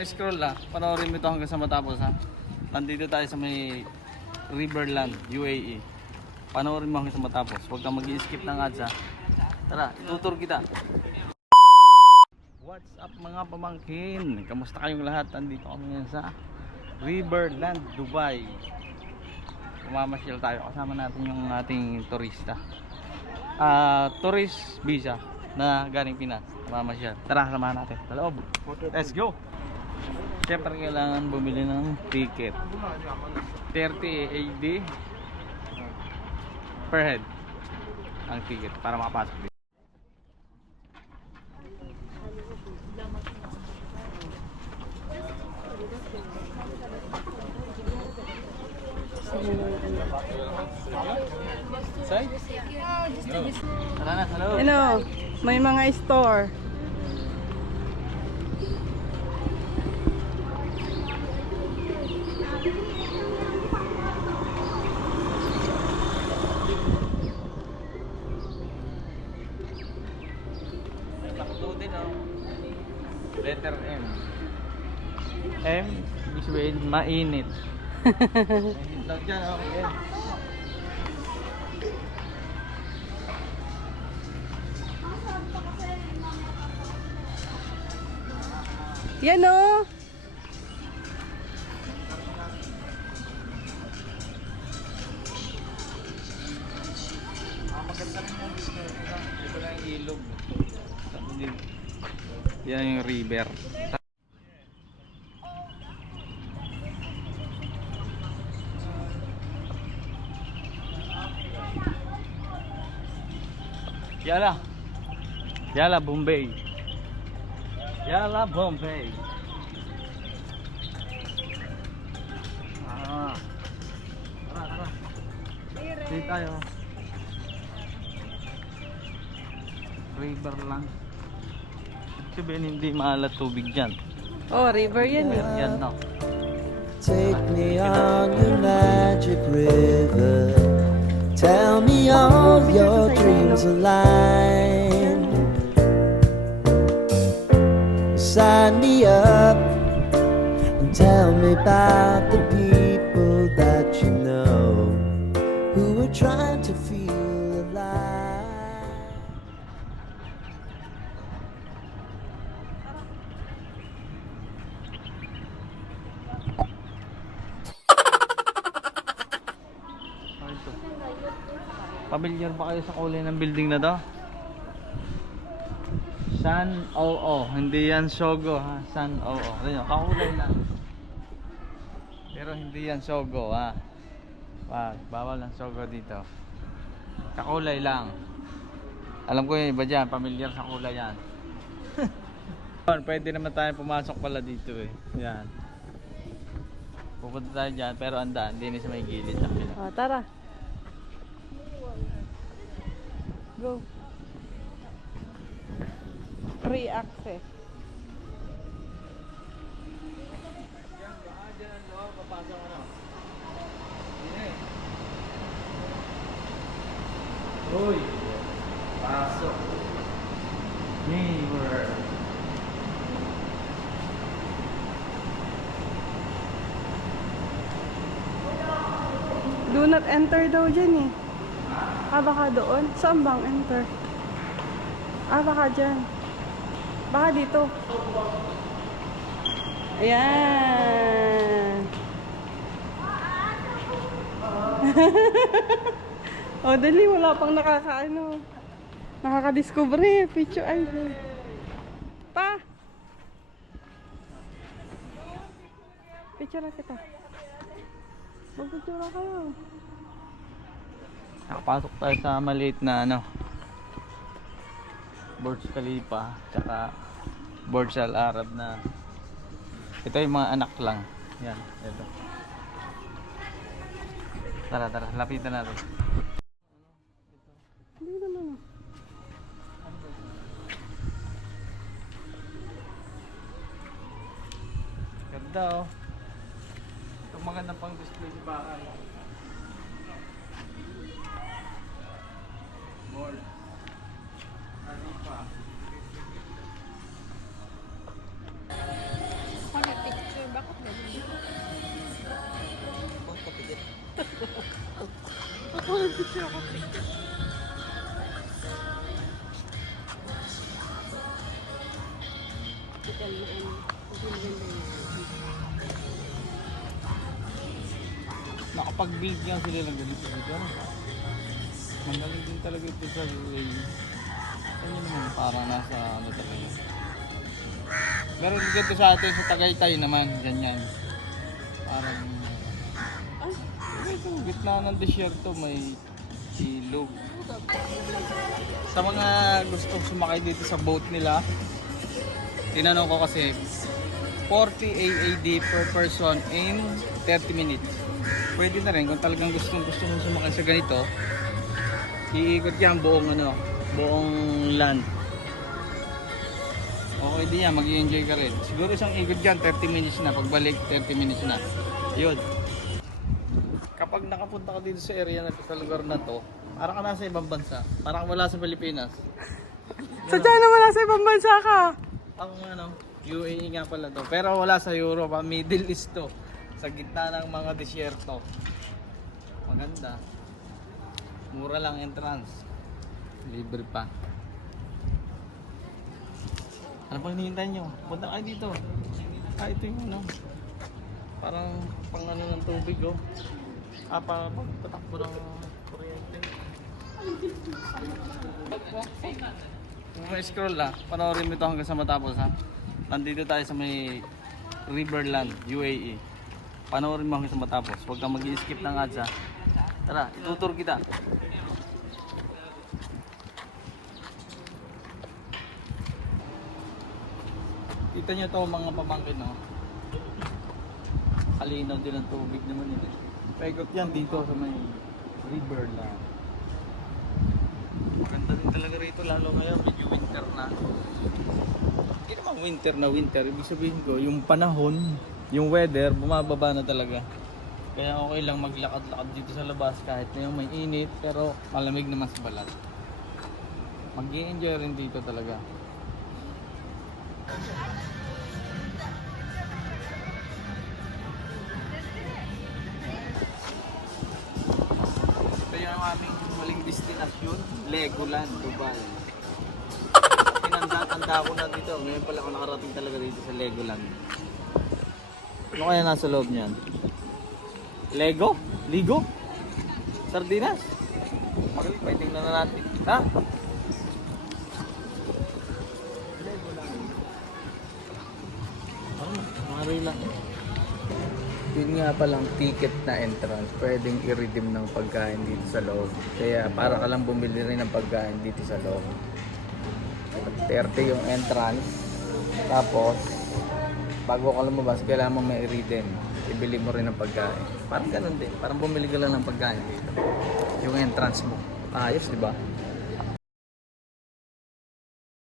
scroll panoorin mo ito hanggang sa matapos ha. Nandito tayo sa may Riverland, UAE. Panoorin mo hanggang sa matapos. Huwag kang mag-i-skip ng ads ha. Tara, itutur kita. What's up mga pamangkin? Kamusta kayong lahat? Nandito kami ngayon sa Riverland, Dubai. Mamamasyal tayo. Kasama natin yung ating turista. Tourist visa na galing Pinas. Mamamasyal. Tara, samahan natin. Sa loob. Let's go! Siyempre kailangan bumili ng ticket. 30 AD per head ang ticket para makapasok dito. Tara na, hello. Hello, may mga store. Letter M. M, ibig sabihin mainit. Mainit lang dyan, okay. Yan o. Maganda rin yung ito lang yung ilog. Yan yung river. Yala Bombay. Yala Bombay. Tara. Dito tayo. River lang. Sabihin hindi maalat tubig dyan. Oh, river yan eh. Yan no. Take me on your magic river. Tell me all your dreams align. Sign me up and tell me about the people that you know who are trying to feel alive. Pamilyar ba kayo sa kulay ng building na to? San Oo, hindi yan Sogo ha. San Oo. Ayun, kakulay lang. Pero hindi yan Sogo ha. Wag, bawal ng Sogo dito. Kakulay lang. Alam ko yung iba dyan, pamilyar sa kulay yan. Pwede naman tayo pumasok pala dito eh. Yan. Pupunta tayo dyan, pero andaan, hindi sa may gilid sa pila. Oh, tara. Go. Free access. Uy! Pasok! Mirror! Do not enter daw dyan eh. Baka doon. Saan bang enter? Baka dyan. Baka dito. Ayan. Oh, dali. Wala pang nakaka-discover eh. Picture ay. Pa! Picture na kita. Mag-picture na kayo. Nakapasok tayo sa maliit na Burj Khalifa tsaka Burj Al Arab na ito yung mga anak lang. Yan, ito. Tara, lapitan natin. Hindi naman. Ganda oh. Ito maganda pang display si Bakal. Mall. Khalifa. Picture ako. Nakapag-build nga sila ng ganito dito. Magaling din talaga ito sa UAE. Ano naman, parang nasa ano talaga. Meron dito sa atin sa Tagaytay naman, ganyan. Parang ito, gitna ng desierto may ilog. Sa mga gustong sumakay dito sa boat nila, tinanong ko kasi 40 AAD per person in 30 minutes. Pwede na rin kung talagang gusto mo sumakay sa ganito. Iikot yan buong buong land. Okay din yan, mag-i-enjoy ka rin. Siguro isang ikot dyan, 30 minutes na. Pagbalik, 30 minutes na. Yun. Kapag nakapunta ka dito sa area na to, sa lugar na to, parang ka nasa ibang bansa. Parang wala sa Pilipinas. Sadya na wala sa ibang bansa ka. Ang UAE nga pala to. Pero wala sa Europe, Middle East to. Sa gitna ng mga disyerto. Maganda. Mura lang entrance. Libre pa. Ano pang hinihintay nyo? Punta kayo dito. Ito yung parang pang ng tubig pagpatakbo ng kuryente. Kung may scroll panoorin mo ito hanggang sa matapos Nandito tayo sa may Riverland, UAE. Panoorin mo hanggang sa matapos. Huwag kang mag-i-skip ng ads Tara, itutur kita. Kita nyo ito mga pamangkin Kalinaw din ang tubig naman yun Paikot yan dito sa may Riverland. Maganda din talaga rito lalo ngayon medyo winter na. Hindi naman winter. Ibig sabihin ko yung panahon, yung weather bumababa na talaga. Kaya okay lang maglakad-lakad dito sa labas kahit na yung may init pero malamig naman sa balat. Mag-i-enjoy rin dito talaga. Ito yung aming huling destinasyon, Legoland, Dubai. Tinanda ko na dito. Ngayon pala ako nakarating talaga dito sa Legoland. Ano kaya nasa loob niyan? Lego? Ligo? Sardinas? Bakit? May tingnan na natin. Ha? Legoland. Mari lang. Yun nga palang ticket na entrance. Pwedeng i-redeem ng pagkain dito sa loob. Kaya para ka lang bumili rin ng pagkain dito sa loob. 30 yung entrance. Tapos bago ka lumabas, kailangan mo may i-redeem. Ibili mo rin ng pagkain. Parang ganun din. Parang bumili ka lang ng pagkain dito. Yung entrance mo. Ayos, di ba?